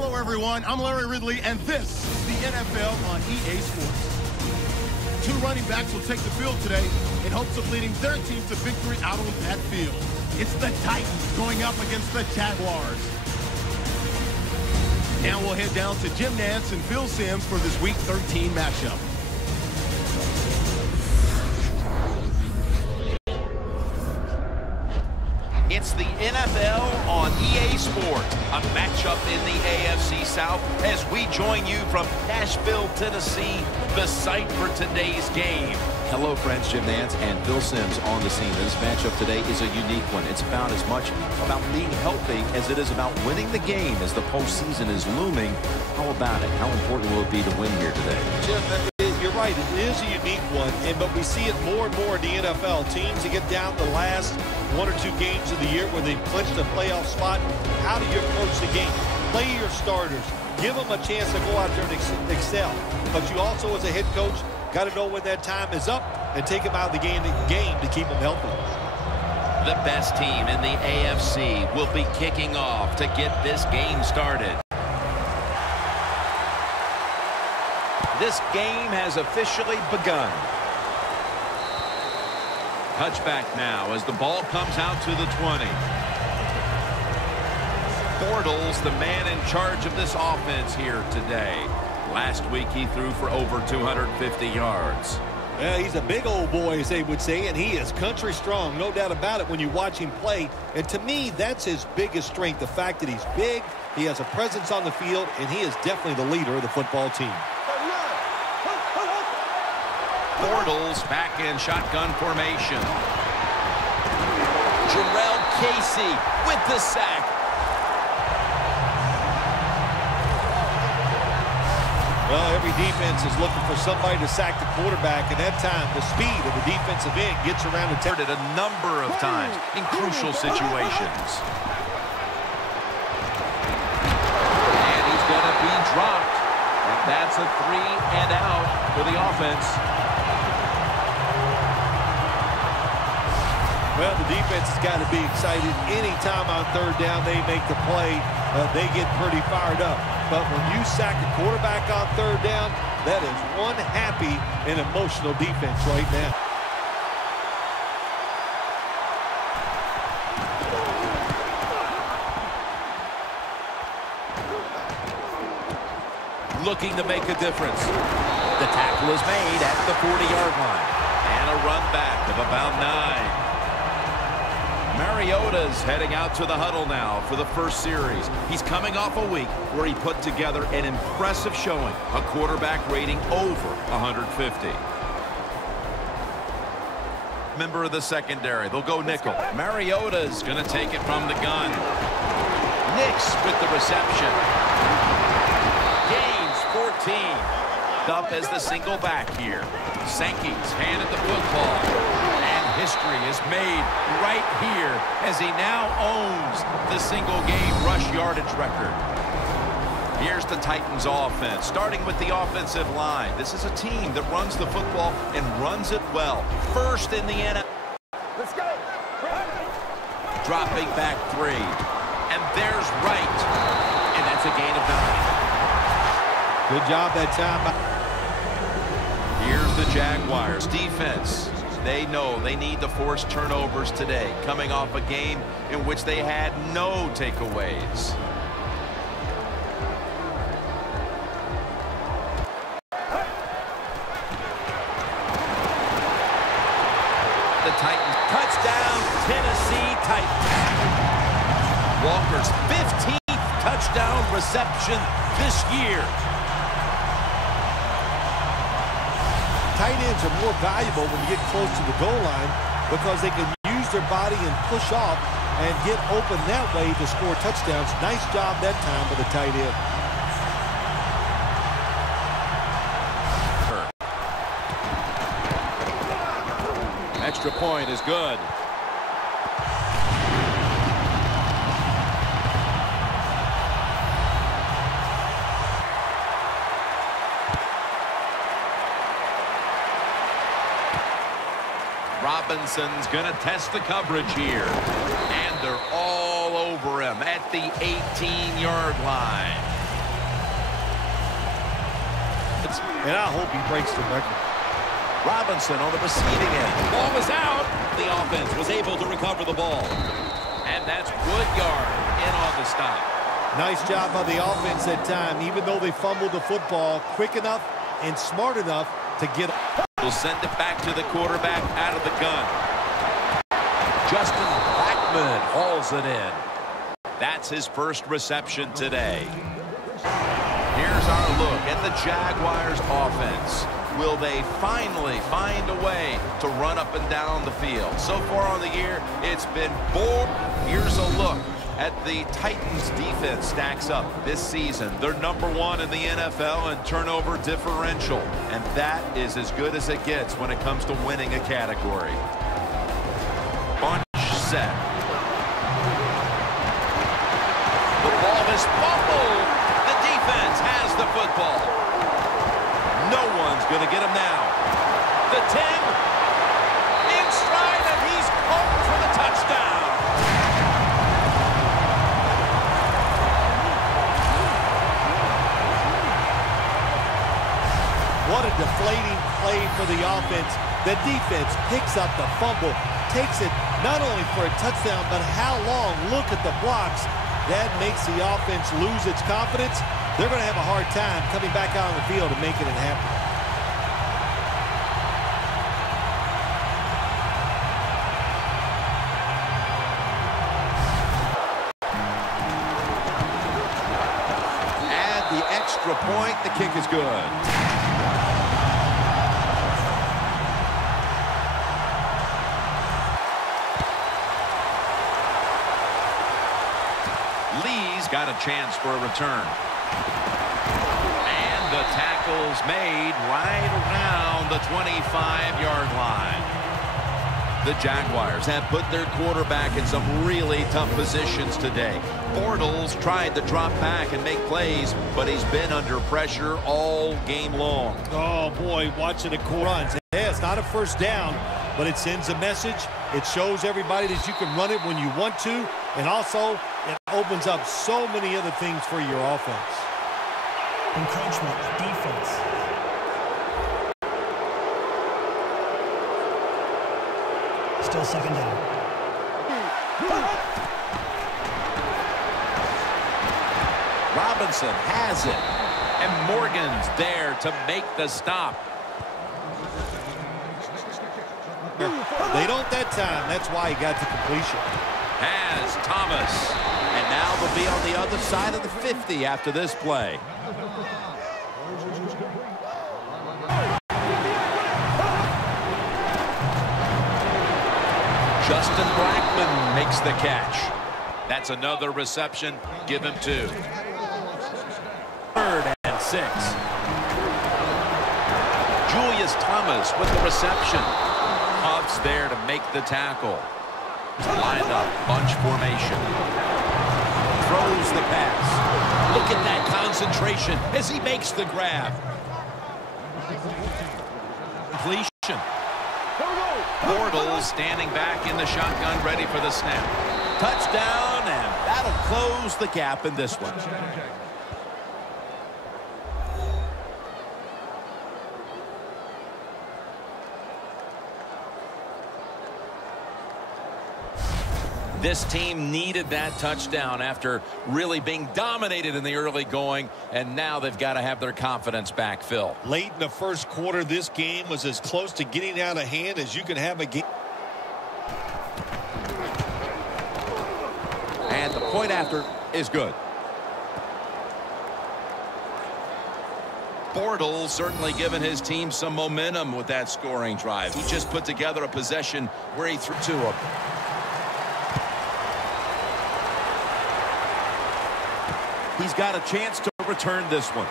Hello, everyone. I'm Larry Ridley, and this is the NFL on EA Sports. Two running backs will take the field today in hopes of leading their team to victory out on that field. It's the Titans going up against the Jaguars. Now we'll head down to Jim Nantz and Phil Simms for this Week 13 matchup. It's the NFL on EA Sports, a matchup in the AFC South as we join you from Nashville, Tennessee, the site for today's game. Hello, friends. Jim Nantz and Phil Simms on the scene. This matchup today is a unique one. It's about as much about being healthy as it is about winning the game as the postseason is looming. How about it? How important will it be to win here today? Jim, you're right. It is a unique one, but we see it more and more in the NFL. Teams that get down the last one or two games of the year where they've clinched a playoff spot. How do you approach the game? Play your starters. Give them a chance to go out there and excel. But you also, as a head coach, got to know when that time is up and take them out of the game to keep them healthy. The best team in the AFC will be kicking off to get this game started. This game has officially begun. Touchback now as the ball comes out to the 20. Bortles, the man in charge of this offense here today. Last week he threw for over 250 yards. Well, he's a big old boy, as they would say, and he is country strong, no doubt about it when you watch him play. And to me, that's his biggest strength, the fact that he's big, he has a presence on the field, and he is definitely the leader of the football team. Bortles back in shotgun formation. Jarrell Casey with the sack. Well, every defense is looking for somebody to sack the quarterback, and that time the speed of the defensive end gets around the it a number of times in crucial situations. And he's going to be dropped. And that's a 3 and out for the offense. Well, the defense has got to be excited. Anytime on third down they make the play, they get pretty fired up. But when you sack a quarterback on third down, that is one happy and emotional defense right now. Looking to make a difference. The tackle is made at the 40-yard line. And a run back of about 9. Mariota's heading out to the huddle now for the first series. He's coming off a week where he put together an impressive showing, a quarterback rating over 150. Member of the secondary, they'll go nickel. Mariota's going to take it from the gun. Nix with the reception. Gains 14. Up as the single back here. Sankey's handed the football. History is made right here as he now owns the single-game rush yardage record. Here's the Titans offense, starting with the offensive line. This is a team that runs the football and runs it well. First in the NFL. Let's go. Dropping back 3. And there's Wright. And that's a gain of 9. Good job that time. Here's the Jaguars defense. They know they need to force turnovers today, coming off a game in which they had no takeaways. The Titans, touchdown, Tennessee Titans. Walker's 15th touchdown reception this year. Tight ends are more valuable when you get close to the goal line because they can use their body and push off and get open that way to score touchdowns. Nice job that time by the tight end. Extra point is good. Robinson's going to test the coverage here. And they're all over him at the 18-yard line. and I hope he breaks the record. Robinson on the receiving end. Ball was out. The offense was able to recover the ball. And that's Woodyard in on the stop. Nice job by the offense that time, even though they fumbled the football quick enough and smart enough to get. We'll send it back to the quarterback out of the gun. Justin Blackmon hauls it in. That's his first reception today. Here's our look at the Jaguars offense. Will they finally find a way to run up and down the field? So far on the year, it's been bold. Here's a look at the Titans defense stacks up this season. They're #1 in the NFL in turnover differential, and that is as good as it gets when it comes to winning a category. Bunch set. The ball is fumbled. The defense has the football. No one's going to get him now. The 10 in stride, and he's home for the touchdown. What a deflating play for the offense. The defense picks up the fumble, takes it not only for a touchdown, but how long? Look at the blocks. That makes the offense lose its confidence. They're going to have a hard time coming back out on the field and making it happen. Add the extra point. The kick is good. Lee's got a chance for a return. And the tackle's made right around the 25-yard line. The Jaguars have put their quarterback in some really tough positions today. Bortles tried to drop back and make plays, but he's been under pressure all game long. Oh, boy, watching the runs. Yeah, it's not a first down, but it sends a message. It shows everybody that you can run it when you want to, and also it opens up so many other things for your offense. Encroachment, defense. Still second down. Robinson has it, and Morgan's there to make the stop. They don't that time. That's why he got the completion. Has Thomas. And now they'll be on the other side of the 50 after this play. Justin Blackmon makes the catch. That's another reception. Give him 2. 3rd and 6. Julius Thomas with the reception. Huff's there to make the tackle. Lined up, bunch formation. Throws the pass. Look at that concentration as he makes the grab. Completion. Bortles standing back in the shotgun, ready for the snap. Touchdown, and that'll close the gap in this one. This team needed that touchdown after really being dominated in the early going, and now they've got to have their confidence back, Phil. Late in the first quarter, this game was as close to getting out of hand as you can have a game. And the point after is good. Bortles certainly given his team some momentum with that scoring drive. He just put together a possession where he threw to him. He's got a chance to return this one.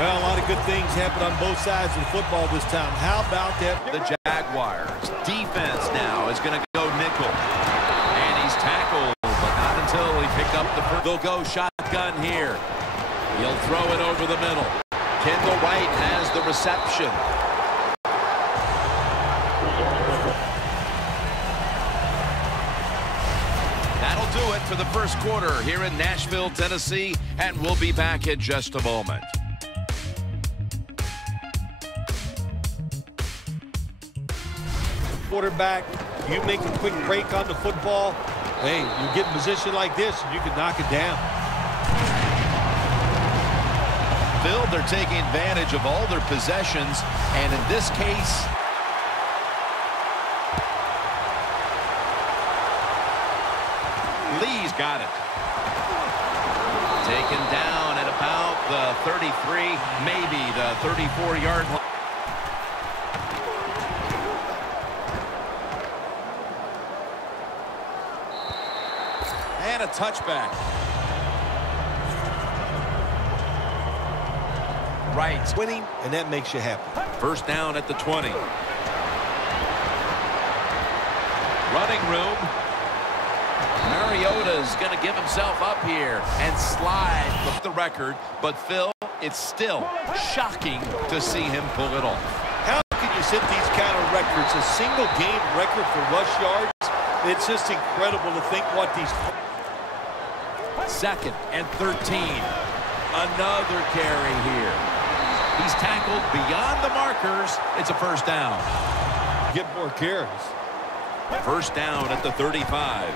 Well, a lot of good things happen on both sides of the football this time. How about that? The Jaguars defense now is going to go nickel. And he's tackled, but not until he picked up the first. They'll go shotgun here. He'll throw it over the middle. Kendall Wright has the reception. That'll do for the first quarter here in Nashville, Tennessee, and we'll be back in just a moment. Quarterback, you make a quick break on the football. Hey, you get in position like this, and you can knock it down. Phil, they're taking advantage of all their possessions, and in this case, Lee's got it. Taken down at about the 33, maybe the 34-yard line. And a touchback. Right. Winning, and that makes you happy. First down at the 20. Running room. Mariota's going to give himself up here and slide with the record. But, Phil, it's still shocking to see him pull it off. How can you set these kind of records? A single game record for rush yards. It's just incredible to think what these... Second and 13. Another carry here. He's tackled beyond the markers. It's a first down. Get more carries. First down at the 35.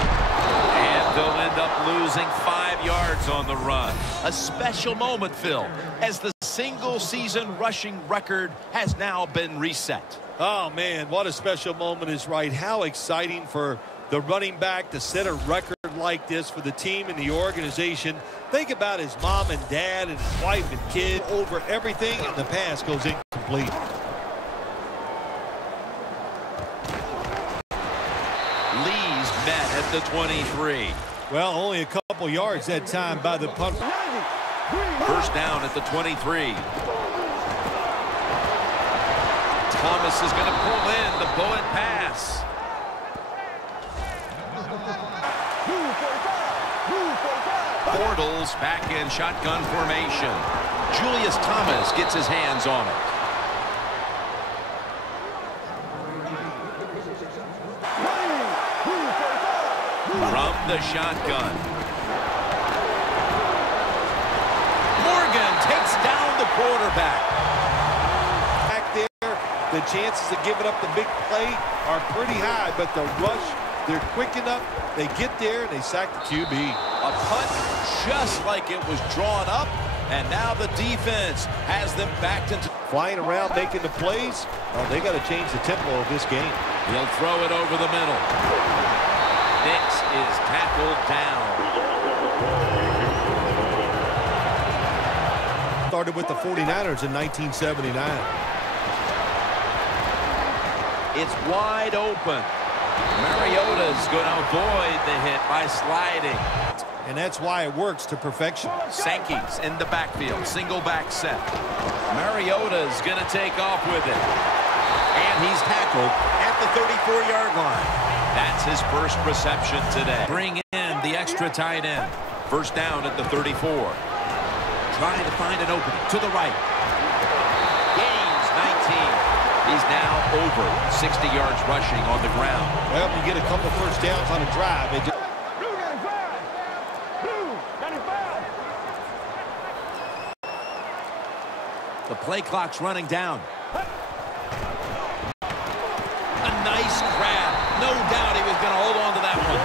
And they'll end up losing 5 yards on the run. A special moment, Phil, as the single-season rushing record has now been reset. Oh, man, what a special moment is right. How exciting for the running back to set a record like this for the team and the organization. Think about his mom and dad and his wife and kid over everything, and the pass goes incomplete. Lee's met at the 23. Well, only a couple yards that time by the punt. First down at the 23. Thomas is going to pull in the bullet pass. Bortles back in shotgun formation. Julius Thomas gets his hands on it. From the shotgun. Morgan takes down the quarterback. Back there, the chances of giving up the big play are pretty high, but the rush, they're quick enough. They get there and they sack the QB. A punt just like it was drawn up, and now the defense has them backed into... Flying around, making the plays. Well, they got to change the tempo of this game. He'll throw it over the middle. Nix is tackled down. Started with the 49ers in 1979. It's wide open. Mariota's going to avoid the hit by sliding. And that's why it works to perfection. Sankey's in the backfield. Single back set. Mariota's going to take off with it. And he's tackled at the 34-yard line. That's his first reception today. Bring in the extra tight end. First down at the 34. Trying to find an opening to the right. Gains 19. He's now over 60 yards rushing on the ground. Well, you get a couple first downs on a drive. The play clock's running down. A nice grab. No doubt he was going to hold on to that one.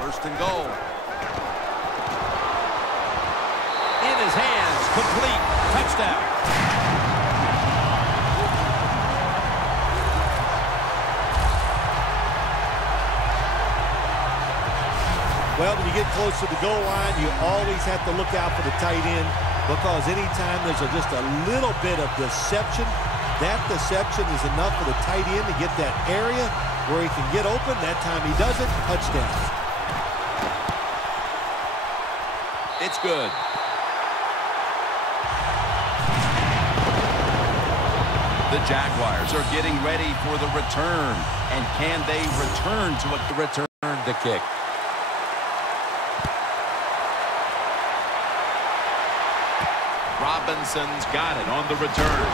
First and goal. In his hands. Complete. Touchdown. Well, when you get close to the goal line, you always have to look out for the tight end, because anytime there's just a little bit of deception, that deception is enough for the tight end to get that area where he can get open. That time he does it. Touchdown. It's good. The Jaguars are getting ready for the return. And can they return to the kick? Robinson's got it on the return.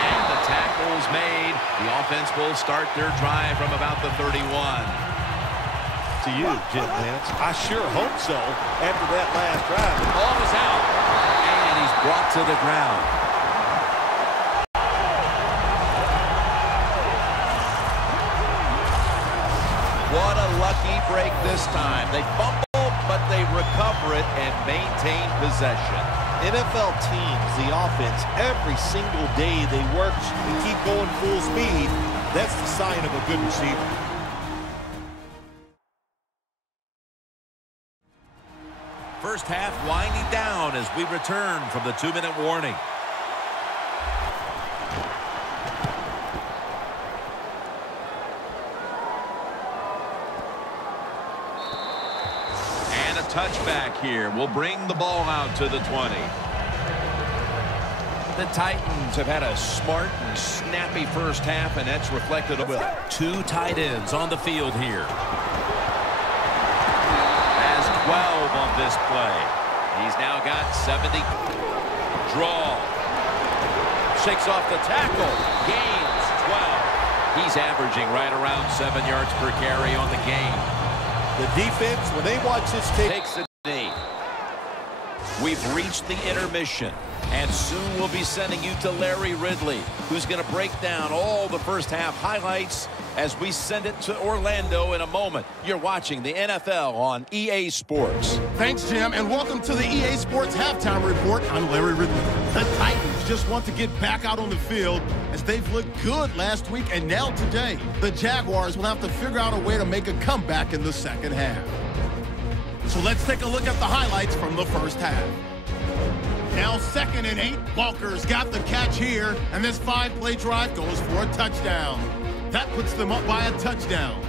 And the tackle's made. The offense will start their drive from about the 31. To you, Jim Nance. I sure hope so after that last drive. The ball is out, and he's brought to the ground. What a lucky break this time. They fumble, but they recover it and maintain possession. NFL teams, the offense, every single day they work and keep going full speed. That's the sign of a good receiver. First half winding down as we return from the 2-minute warning. And a touchback here will bring the ball out to the 20. The Titans have had a smart and snappy first half, and that's reflected with 2 tight ends on the field here. 12 on this play. He's now got 70. Draw. Shakes off the tackle. Gains 12. He's averaging right around 7 yards per carry on the game. The defense, when they watch this tape, Takes the knee. We've reached the intermission, and soon we'll be sending you to Larry Ridley, who's going to break down all the first half highlights as we send it to Orlando in a moment. You're watching the NFL on EA Sports. Thanks, Jim, and welcome to the EA Sports Halftime Report. I'm Larry Ridley. The Titans just want to get back out on the field as they've looked good last week, and now today, the Jaguars will have to figure out a way to make a comeback in the second half. So let's take a look at the highlights from the first half. Now 2nd and 8. Walker's got the catch here, and this 5-play drive goes for a touchdown. That puts them up by a touchdown.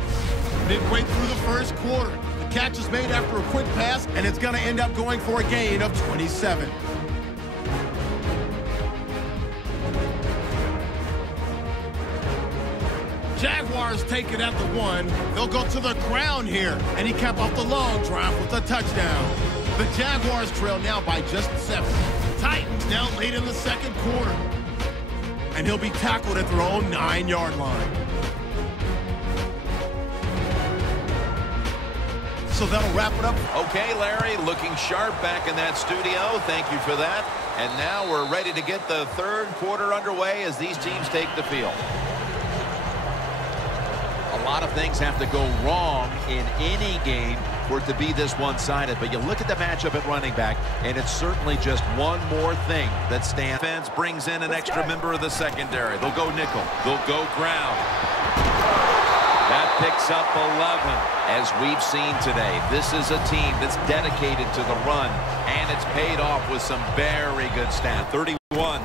Midway through the first quarter, the catch is made after a quick pass, and it's going to end up going for a gain of 27. Jaguars take it at the 1. They'll go to the ground here, and he capped off the long drive with a touchdown. The Jaguars trail now by just 7. Titans now late in the second quarter, and he'll be tackled at their own 9-yard line. So that'll wrap it up. Okay, Larry, looking sharp back in that studio. Thank you for that. And now we're ready to get the third quarter underway as these teams take the field. A lot of things have to go wrong in any game for it to be this one-sided. But you look at the matchup at running back, and it's certainly just one more thing that stands. Defense brings in an extra member of the secondary. They'll go nickel. They'll go ground. That picks up 11. As we've seen today, this is a team that's dedicated to the run, and it's paid off with some very good stats. 31.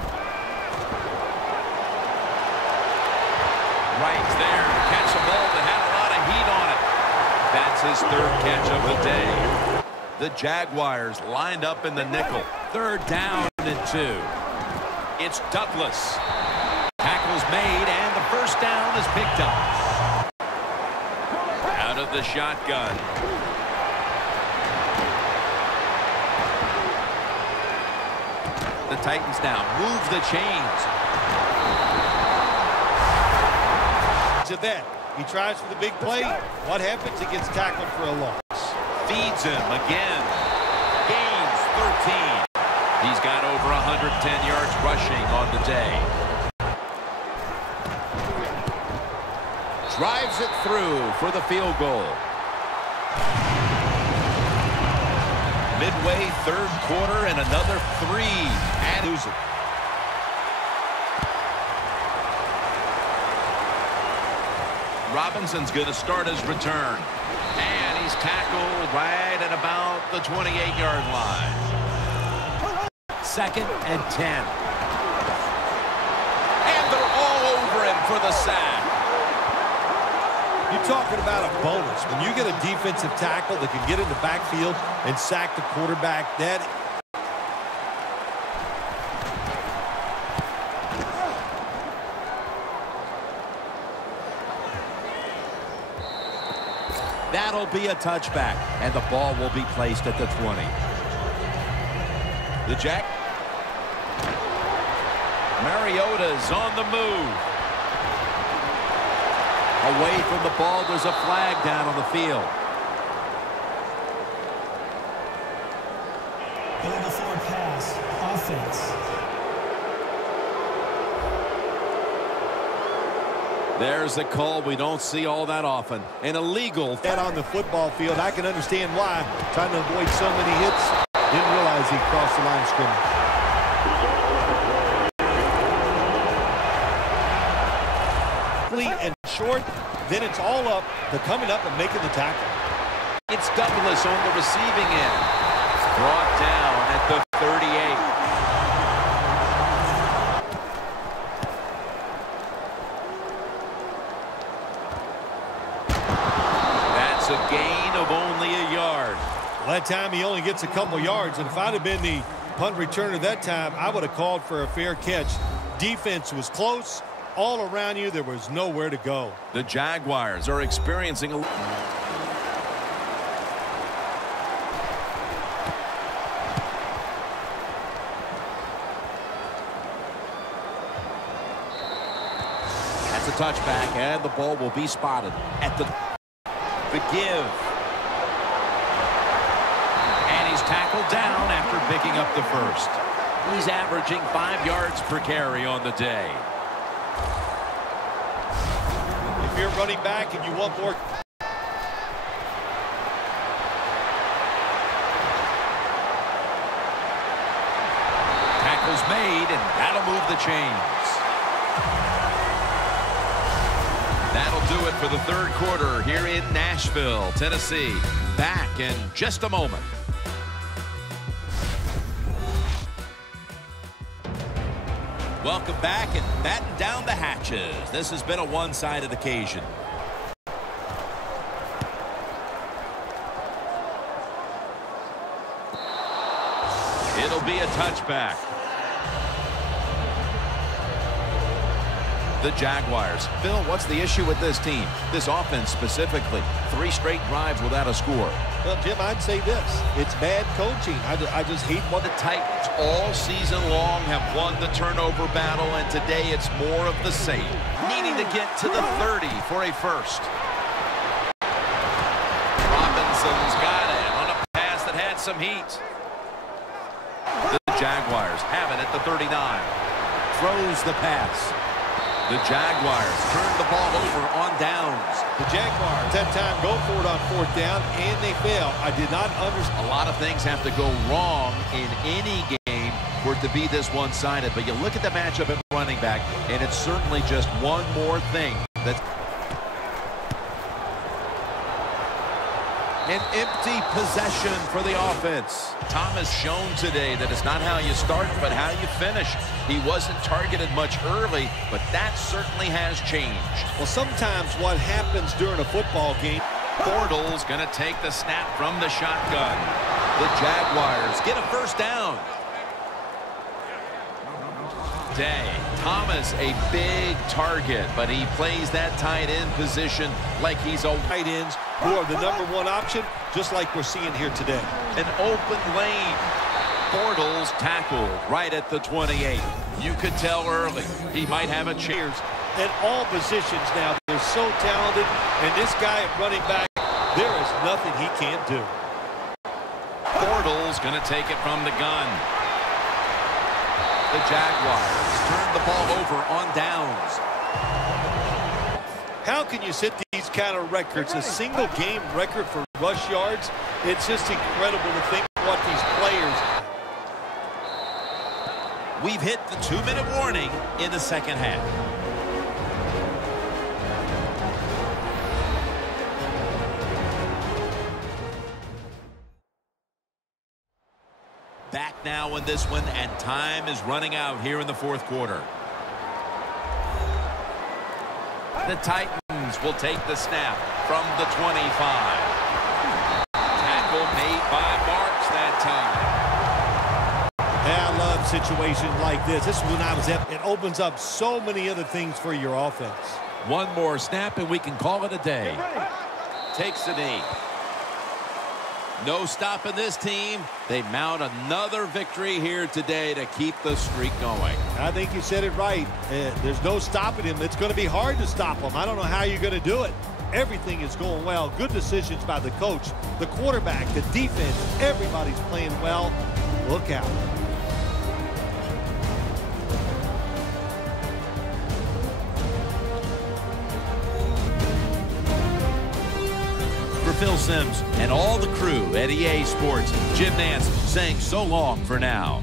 Right there to catch a ball that had a lot of heat on it. That's his 3rd catch of the day. The Jaguars lined up in the nickel. 3rd down and 2. It's Douglas. Tackle's made, and the first down is picked up. Out of the shotgun. The Titans now move the chains. to that. He tries for the big play. What happens? He gets tackled for a loss. Feeds him again. Gains 13. He's got over 110 yards rushing on the day. Drives it through for the field goal. Midway third quarter and another 3. And lose it. Robinson's going to start his return. And he's tackled right at about the 28-yard line. 2nd and 10. And they're all over him for the sack. You're talking about a bonus. When you get a defensive tackle that can get in the backfield and sack the quarterback, that'll be a touchback, and the ball will be placed at the 20. The Jack. Mariota's on the move. Away from the ball, there's a flag down on the field. Illegal forward pass. Offense. There's a call we don't see all that often. An illegal. That on the football field, I can understand why. Trying to avoid so many hits. Didn't realize he crossed the line of scrimmage. And short, then it's all up to coming up and making the tackle. It's Douglas on the receiving end. Brought down at the 38. That's a gain of only a yard. Well, that time he only gets a couple yards, and if I'd have been the punt returner that time, I would have called for a fair catch. Defense was close. All around you, there was nowhere to go. The Jaguars are experiencing a... That's a touchback, and the ball will be spotted at the give. And he's tackled down after picking up the first. He's averaging 5 yards per carry on the day. If you're running back and you want more. Tackle's made, and that'll move the chains. That'll do it for the third quarter here in Nashville, Tennessee. Back in just a moment. Welcome back and batten down the hatches. This has been a one-sided occasion. It'll be a touchback. The Jaguars. Bill, what's the issue with this team? This offense specifically. 3 straight drives without a score. Well, Jim, I'd say this. It's bad coaching. I just hate what The Titans all season long have won the turnover battle, and today it's more of the same. Needing to get to the 30 for a first. Robinson's got it on a pass that had some heat. The Jaguars have it at the 39. Throws the pass. The Jaguars turn the ball over on downs. the Jaguars that time go for it on 4th down, and they fail. I did not understand. A lot of things have to go wrong in any game for it to be this one-sided. But you look at the matchup at running back, and it's certainly just one more thing that's an empty possession for the offense. Thomas shown today that it's not how you start, but how you finish. He wasn't targeted much early, but that certainly has changed. Well, sometimes what happens during a football game. Bortles going to take the snap from the shotgun. The Jaguars get a first down. Day. Thomas a big target, but he plays that tight end position like he's a Tight ends who are the #1 option, just like we're seeing here today. an open lane. Bortles tackled right at the 28. You could tell early he might have a chance. At all positions now, they're so talented, and this guy at running back, there is nothing he can't do. Bortles going to take it from the gun. The Jaguars turn the ball over on downs. How can you set these kind of records? A single game record for rush yards. It's just incredible to think what these players. We've hit the 2-minute warning in the second half. Back now in this one, and time is running out here in the fourth quarter. The Titans will take the snap from the 25. Tackle made by Marks that time. I love situations like this. This is when I was at. It opens up so many other things for your offense. One more snap and we can call it a day. Takes a knee. No stopping this team. They mount another victory here today to keep the streak going. I think you said it right. There's no stopping him. It's going to be hard to stop him. I don't know how you're going to do it. Everything is going well. Good decisions by the coach, the quarterback, the defense. Everybody's playing well. Look out. For Phil Simms and all the crew at EA Sports, Jim Nantz saying so long for now.